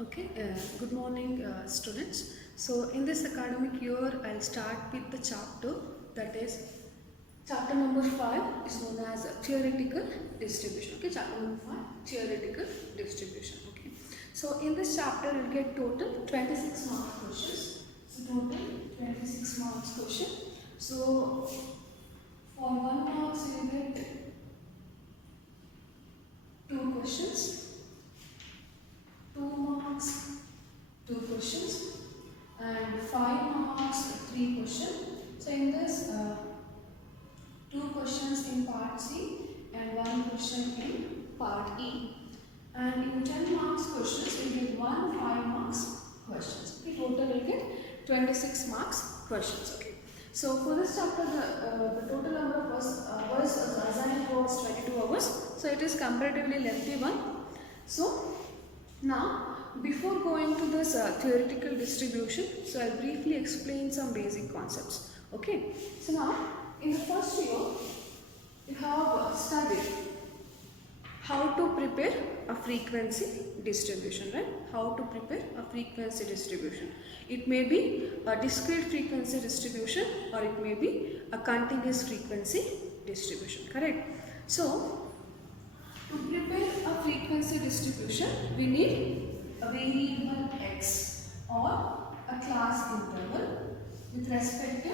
Okay, good morning students. So in this academic year I'll start with the chapter, that is chapter number 5 is known as theoretical distribution. Okay, chapter number 5, theoretical distribution. Okay, so in this chapter you'll get total 26 mark questions. So total 26 marks question. So for 1 marks you will get 2 questions. 2 marks, 2 questions, and 5 marks, 3 questions. So in this, 2 questions in part C and 1 question in part E. And in 10 marks questions, we get 1 5 marks questions. In total, we get 26 marks questions. Okay. So for this chapter, the total number of hours assigned was 22 hours. So it is comparatively lengthy one. So now, before going to this theoretical distribution, so I'll briefly explain some basic concepts. Okay, so now in the first year, you have studied how to prepare a frequency distribution, right? How to prepare a frequency distribution. It may be a discrete frequency distribution or it may be a continuous frequency distribution, correct? So, to prepare a frequency distribution, we need a variable x or a class interval with respect to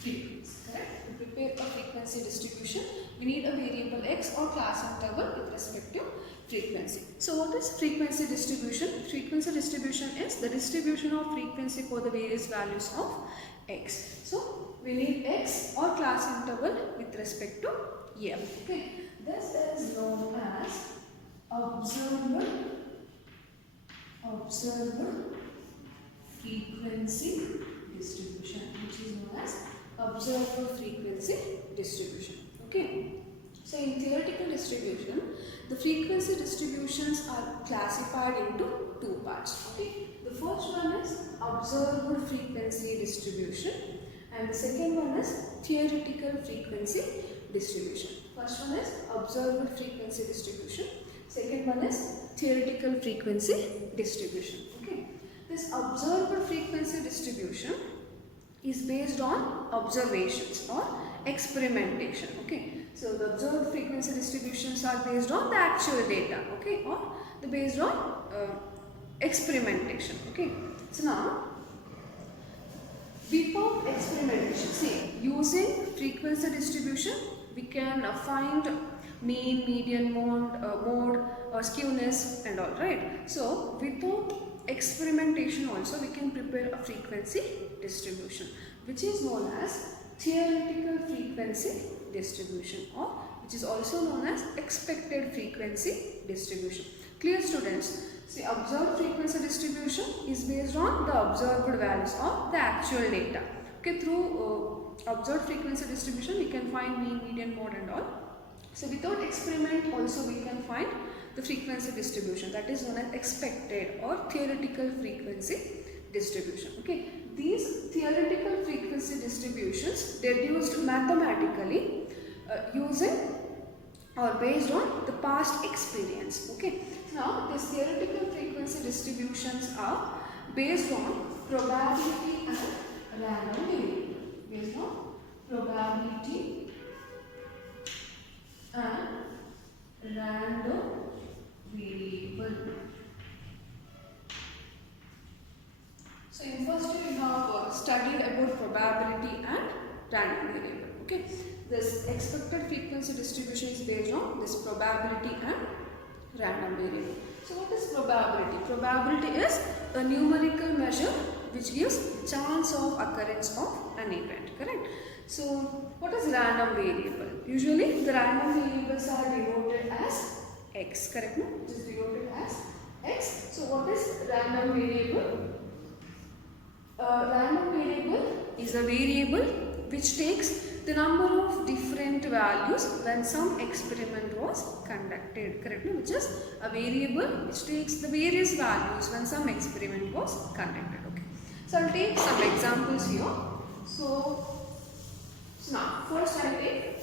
frequency, correct? To prepare a frequency distribution, we need a variable x or class interval with respect to frequency. So what is frequency distribution? Frequency distribution is the distribution of frequency for the various values of x. So we need x or class interval with respect to m. Okay. This is known as observed frequency distribution, which is known as observed frequency distribution. Okay. So in theoretical distribution, the frequency distributions are classified into 2 parts. Okay. The first one is observed frequency distribution and the second one is theoretical frequency distribution. First one is observed frequency distribution. Second one is theoretical frequency distribution. Okay. This observed frequency distribution is based on observations or experimentation. Okay. So the observed frequency distributions are based on the actual data. Okay. Or the based on experimentation. Okay. So now, before experimentation, see, using frequency distribution, we can find mean, median, mode, skewness and all, right? So without experimentation also we can prepare a frequency distribution which is known as theoretical frequency distribution or which is also known as expected frequency distribution. Clear, students? See, observed frequency distribution is based on the observed values of the actual data. Okay, through observed frequency distribution we can find mean, median, mode and all. So without experiment also we can find the frequency distribution, that is known as expected or theoretical frequency distribution. Okay, these theoretical frequency distributions, they are used mathematically using or based on the past experience. Okay, now these theoretical frequency distributions are based on probability and random variable. Based on probability and random variable. So in first year you have studied about probability and random variable. Okay, this expected frequency distribution is based on this probability and random variable. So what is probability? Probability is a numerical measure which gives chance of occurrence of an event, correct? So what is random variable? Usually the random variables are denoted as x, correct? No? It is denoted as x. So what is random variable? Random variable is a variable which takes the number of different values when some experiment was conducted, correct? Which is a variable which takes the various values when some experiment was conducted. Okay. So I'll take some examples here. So now first I take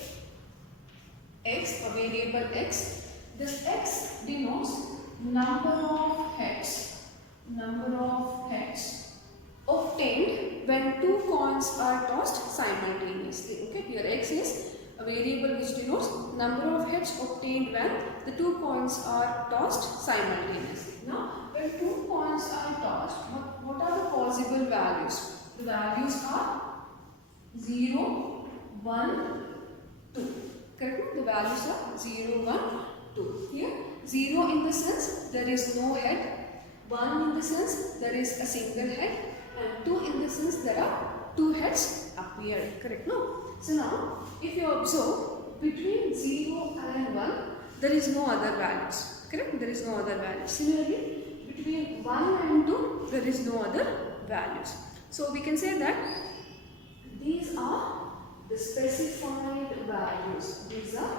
x, a variable x. This x denotes number of heads number of heads obtained when two coins are tossed simultaneously. Okay, here x is a variable which denotes number of heads obtained when the two coins are tossed simultaneously. Now, when two coins are tossed, what are the possible values? The values are 0, 1, 2. Correct? The values are 0, 1, 2. Here, 0 in the sense there is no head, 1 in the sense there is a single head, and 2 in the sense there are two heads appearing. Correct? No? So now, if you observe, between 0 and 1, there is no other values. Correct? There is no other values. Similarly, between 1 and 2, there is no other values. So we can say that these are the specified values. These are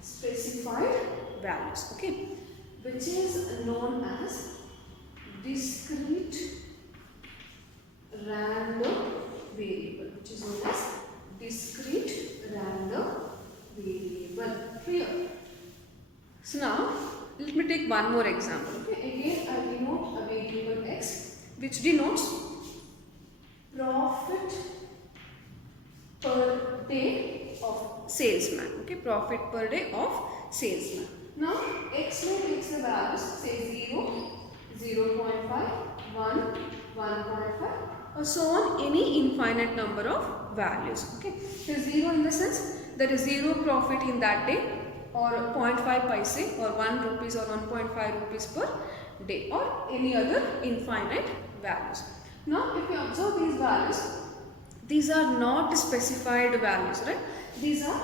specified values. Okay? Which is known as discrete random variable. Which is known as discrete random variable. Clear? So now, let me take one more example. Okay? Again, I denote a variable x which denotes profit per day of salesman. Okay, profit per day of salesman. Now, x may takes the values, say 0, 0.5, 1, 1.5, or so on, any infinite number of values. Okay, so 0 in the sense there is 0 profit in that day, or 0.5 paise, or 1 rupees, or 1.5 rupees per day, or any other infinite values. Now, if you observe these values, these are not specified values, right? These are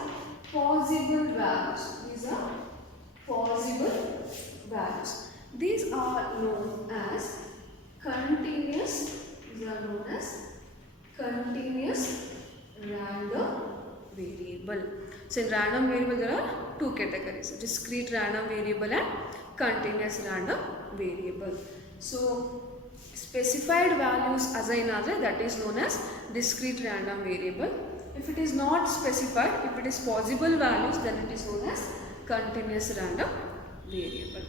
possible values. These are possible values. These are known as continuous. These are known as continuous random variable. So in random variable there are two categories: discrete random variable and continuous random variable. So specified values assign other, that is known as discrete random variable. If it is not specified, if it is possible values, then it is known as continuous random variable.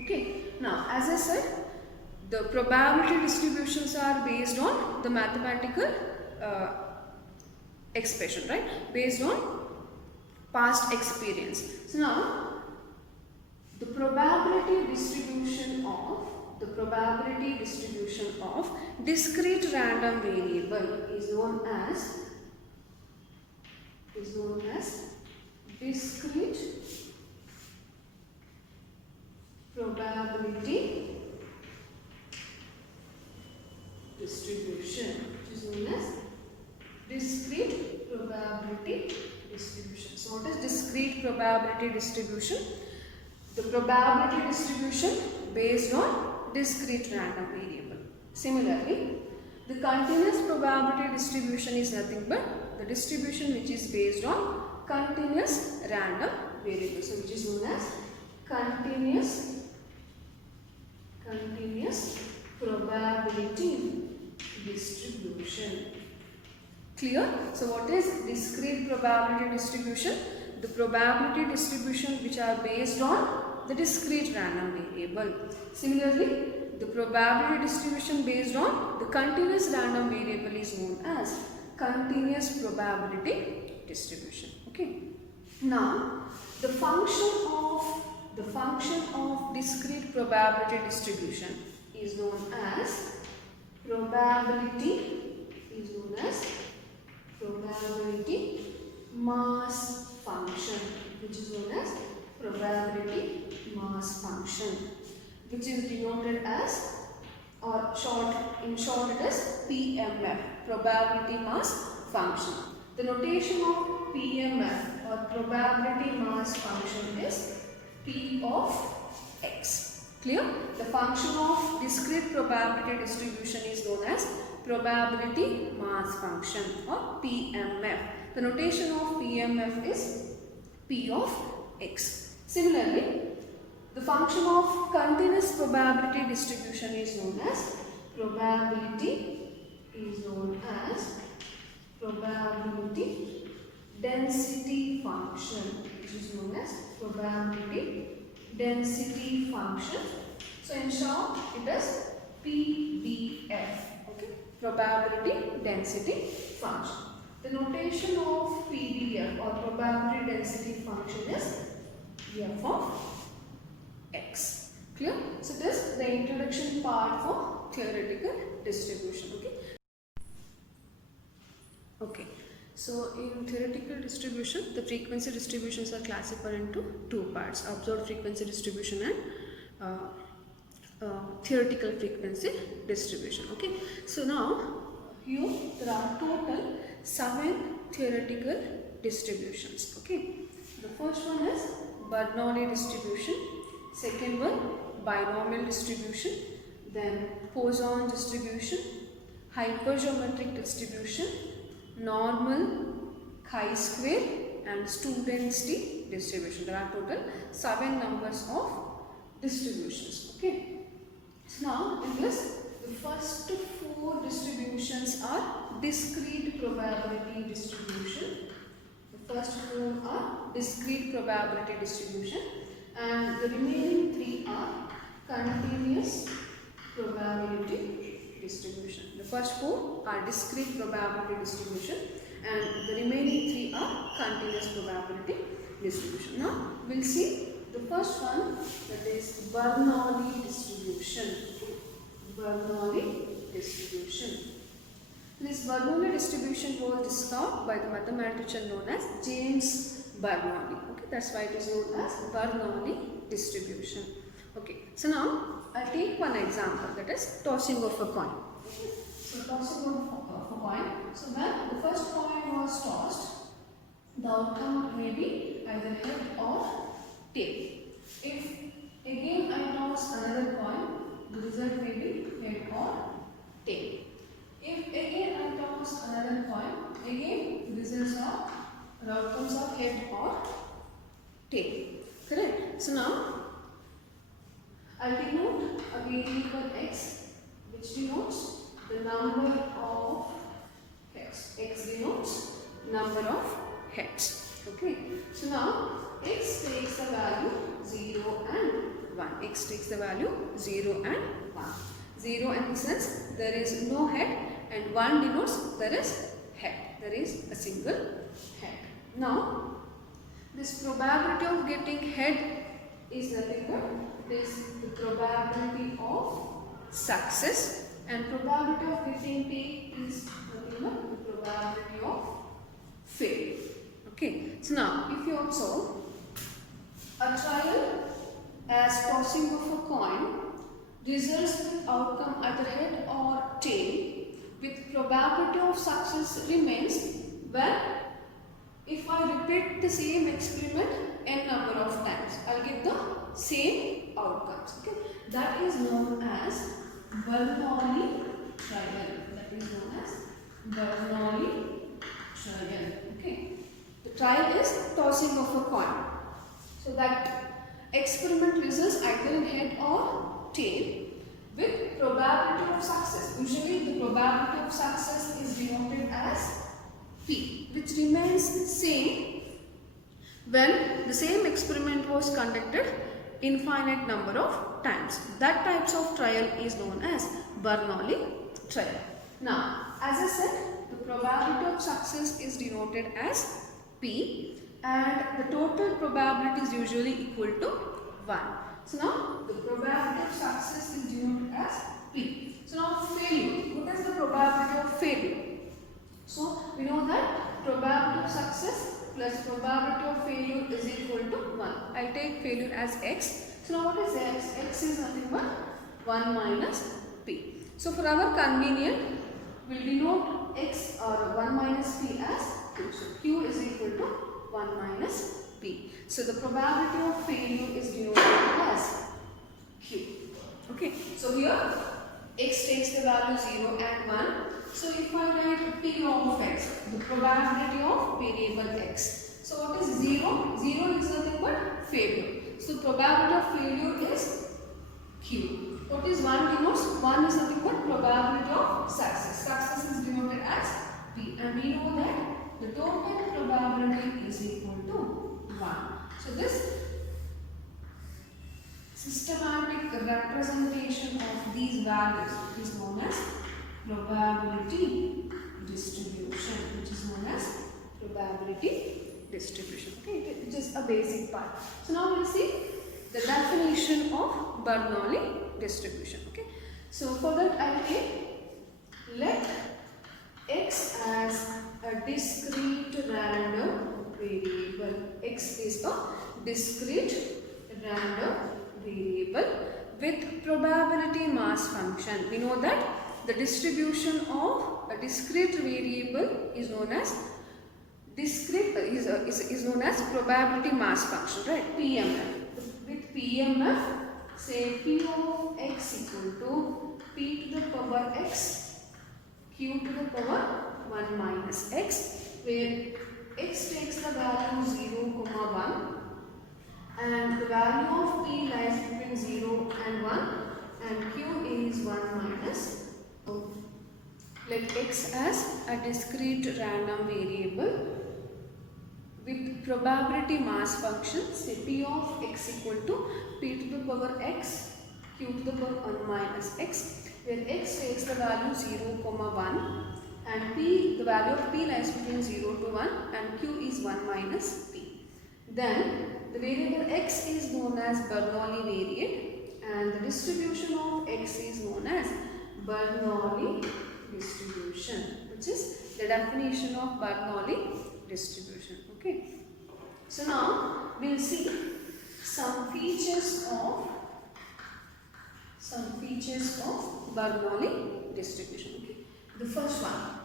Okay. Now, as I said, the probability distributions are based on the mathematical expression, right? Based on past experience. So now, the probability distribution of discrete random variable is known as discrete probability distribution, which is known as discrete probability distribution. So what is discrete probability distribution? The probability distribution based on discrete random variable. Similarly, the continuous probability distribution is nothing but the distribution which is based on continuous random variable. So which is known as continuous probability distribution. Clear? So what is discrete probability distribution? The probability distribution which are based on the discrete random variable. Similarly, the probability distribution based on the continuous random variable is known as continuous probability distribution. Okay. Now, the function of discrete probability distribution is known as probability mass function, which is known as probability mass function, which is denoted as, or in short it is PMF, probability mass function. The notation of PMF or probability mass function is P of x. Clear? The function of discrete probability distribution is known as probability mass function or PMF. The notation of PMF is P of x. Similarly, the function of continuous probability distribution is known as probability density function, which is known as probability density function. So in short, it is PDF. Okay, probability density function. The notation of PDF or probability density function is f of x. Clear? So this is the introduction part for theoretical distribution. Okay. So in theoretical distribution, the frequency distributions are classified into two parts: observed frequency distribution and theoretical frequency distribution. Okay. So now here there are total 7 theoretical distributions. Okay. The first one is Bernoulli distribution. Second one, binomial distribution. Then Poisson distribution, hypergeometric distribution, normal, chi-square and student-t distribution. There are total 7 numbers of distributions. Okay. So now in this, the first 4 distributions are discrete probability distribution. The first 4 are discrete probability distribution and the remaining 3 are continuous probability distribution. The first 4 are discrete probability distribution and the remaining 3 are continuous probability distribution. Now we will see the first one, that is Bernoulli distribution. Bernoulli distribution. This Bernoulli distribution was discovered by the mathematician known as James Bernoulli. Okay, that's why it is known as Bernoulli distribution. Okay, so now I'll take one example, that is tossing of a coin. Okay. So tossing of a coin. So when the first coin was tossed, the outcome may be either head or tail. If again I toss another coin, the result may be head or tail. If again I toss another coin, again the results are the outcomes are head or tail. Correct? So now I'll denote a variable x, which denotes the number of heads. X denotes number of heads. Okay. So now x takes the value 0 and 1. X takes the value 0 and 1. 0 in the sense there is no head and 1 denotes there is head. There is a single head. Now this probability of getting head is nothing but this the probability of success and probability of getting tail is nothing but the probability of failure. Okay. So now if you observe a trial as tossing of a coin results with outcome either head or tail with probability of success remains when if I repeat the same experiment n number of times, I'll get the same outcomes. Okay, that is known as Bernoulli trial. That is known as Bernoulli trial. Okay, the trial is tossing of a coin. So that experiment results either in head or tail with probability of success. Usually the probability of success is denoted as P, which remains same when the same experiment was conducted infinite number of times. That types of trial is known as Bernoulli trial. Now, as I said, the probability of success is denoted as P and the total probability is usually equal to 1. So now the probability of success is denoted as P. So now failure. What is the probability of failure? So we know that probability of success plus probability of failure is equal to 1. I take failure as x. So now what is x? X is nothing but 1 minus p. So for our convenience, we will denote x or 1 minus p as q. So q is equal to 1 minus p. So the probability of failure is denoted as q. Okay. So here x takes the value 0 and 1. So if I write p of x, the probability of variable x. So what is 0? 0 is nothing but failure. So probability of failure is q. What is 1 denotes? 1 is nothing but probability of success. Success is denoted as p. And we know that the total probability is equal to 1. So this systematic representation of these values is known as probability distribution, which is known as probability distribution. Okay, which is a basic part. So now we will see the definition of Bernoulli distribution. Okay, so for that I will take, let x as a discrete random variable. X is a discrete random variable with probability mass function. We know that the distribution of a discrete variable is known as known as probability mass function, right? PMF. With PMF, say P of x equal to P to the power x, Q to the power 1 minus x, where x takes the value 0, 1 and the value of P lies between 0 and 1 and Q is 1 minus. So, let x as a discrete random variable with probability mass function, say P of x equal to P to the power x, Q to the power 1 minus x, where x takes the value 0, 1 and P, the value of P lies between 0 to 1 and Q is 1 minus P. Then the variable x is known as Bernoulli variate and the distribution of x is known as Bernoulli distribution, which is the definition of Bernoulli distribution. Okay. So now we will see some features of Bernoulli distribution. Okay. The first one.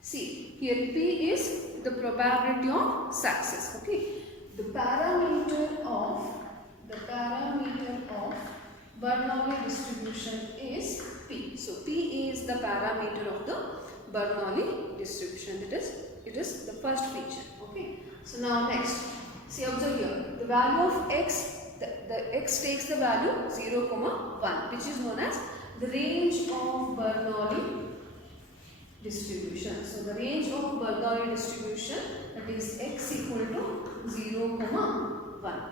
See, here P is the probability of success. Okay. The parameter of Bernoulli distribution is P. So P is the parameter of the Bernoulli distribution. It is the first feature. Okay. So now next, see, observe here. The value of x, the x takes the value 0, 1, which is known as the range of Bernoulli distribution. So the range of Bernoulli distribution, that is x equal to 0, 1.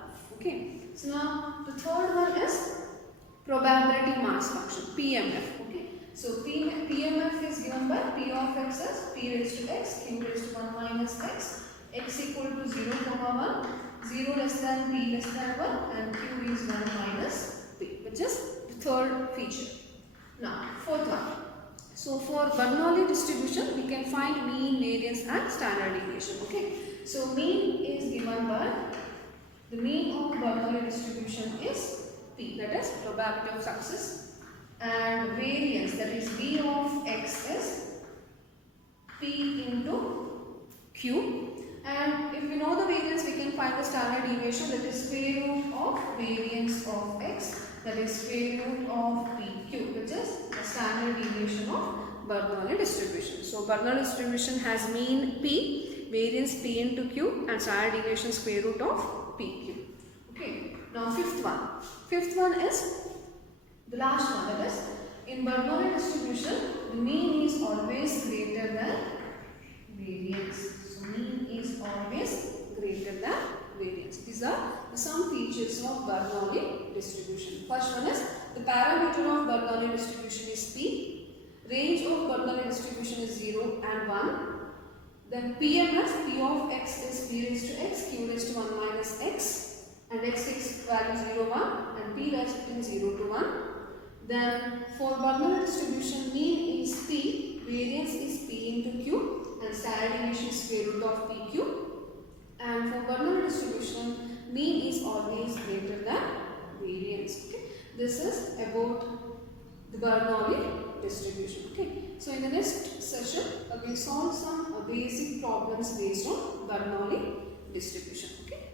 Okay. So now the third one is probability mass function, PMF. Okay. So PMF is given by P of x as P raised to x, Q raised to 1 minus x equal to 0, 1, 0 less than P less than 1 and Q is 1 minus P, which is the third feature. Now fourth one. So for Bernoulli distribution we can find mean, variance and standard deviation. Okay. So mean is given by, the mean of Bernoulli distribution is P, that is probability of success, and variance, that is V of x is P into Q, and if we know the variance we can find the standard deviation, that is square root of variance of x, that is square root of PQ, which is the standard deviation of Bernoulli distribution. So Bernoulli distribution has mean P, variance P into Q and standard deviation square root of PQ. Okay. Now fifth one is the last one, that is in Bernoulli distribution the mean is always greater than variance. So mean is always greater than variance. These are some features of Bernoulli distribution. First one is the parameter of Bernoulli distribution is P, range of Bernoulli distribution is 0 and 1. Then PMF, P of x is P raised to x, Q raised to 1 minus x, and x takes value 0, 1 and P lies between 0 to 1. Then for Bernoulli distribution mean is P, variance is P into Q and standard deviation is square root of PQ. And for Bernoulli distribution mean is always greater than variance. Okay. This is about the Bernoulli distribution. Okay. So in the next session we will solve some basic problems based on Bernoulli distribution. Okay.